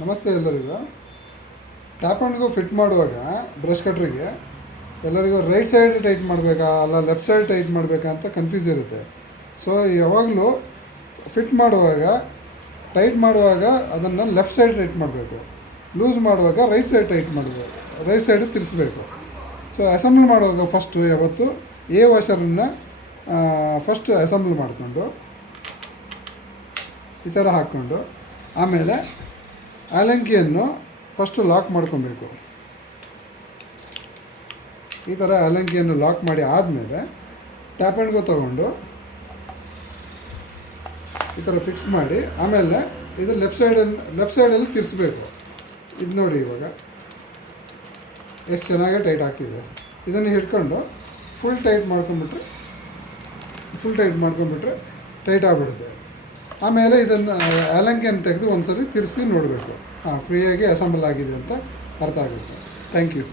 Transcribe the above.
ನಮಸ್ತೆ ಎಲ್ಲರಿಗೂ. Tap and go fit ಮಾಡುವಾಗ ಬ್ರಷ್ ಕಟ್ರಿಗೆ ಎಲ್ಲರಿಗೂ ರೈಟ್ ಸೈಡ್ ಟೈಟ್ ಮಾಡಬೇಕಾ ಅಲ್ಲ ಲೆಫ್ಟ್ ಸೈಡ್ ಟೈಟ್ ಮಾಡಬೇಕಾ ಅಂತ ಕನ್ಫ್ಯೂಸ್ ಇರುತ್ತೆ. ಸೊ ಯಾವಾಗಲೂ ಫಿಟ್ ಮಾಡುವಾಗ ಟೈಟ್ ಮಾಡುವಾಗ ಅದನ್ನು ಲೆಫ್ಟ್ ಸೈಡ್ ಟೈಟ್ ಮಾಡಬೇಕು, ಲೂಸ್ ಮಾಡುವಾಗ ರೈಟ್ ಸೈಡ್ ಟೈಟ್ ಮಾಡಬೇಕು, ರೈಟ್ ಸೈಡ್ ತಿರ್ಸ್ಬೇಕು. ಸೊ ಅಸೆಂಬಲ್ ಮಾಡುವಾಗ ಫಸ್ಟು ಯಾವತ್ತು ಎ ವಾಷರನ್ನು ಫಸ್ಟು ಅಸೆಂಬಲ್ ಮಾಡಿಕೊಂಡು ಈ ಥರ ಹಾಕ್ಕೊಂಡು ಆಮೇಲೆ ಆಲಂಕಿಯನ್ನು ಫಸ್ಟು ಲಾಕ್ ಮಾಡ್ಕೊಬೇಕು. ಈ ಥರ ಆಲಂಕಿಯನ್ನು ಲಾಕ್ ಮಾಡಿ ಆದಮೇಲೆ ಟ್ಯಾಪ್ ಆ್ಯಂಡ್ ಗೋ ತೊಗೊಂಡು ಈ ಥರ ಫಿಕ್ಸ್ ಮಾಡಿ ಆಮೇಲೆ ಇದು ಲೆಫ್ಟ್ ಸೈಡಲ್ಲಿ ತಿರ್ಸ್ಬೇಕು. ಇದು ನೋಡಿ ಇವಾಗ ಎಷ್ಟು ಚೆನ್ನಾಗಿ ಟೈಟ್ ಆಗ್ತಿದೆ. ಇದನ್ನು ಹಿಡ್ಕೊಂಡು ಫುಲ್ ಟೈಟ್ ಮಾಡ್ಕೊಂಬಿಟ್ರೆ ಟೈಟ್ ಆಗಿಬಿಡುತ್ತೆ. ಆಮೇಲೆ ಇದನ್ನು ಆಲಂಕಿಯನ್ನು ತೆಗೆದು ಒಂದು ಸರಿ ತಿರ್ಸಿ ನೋಡಬೇಕು, ಫ್ರೀಯಾಗಿ ಅಸೆಂಬಲ್ ಆಗಿದೆ ಅಂತ ಅರ್ಥ ಆಗುತ್ತೆ. Thank you.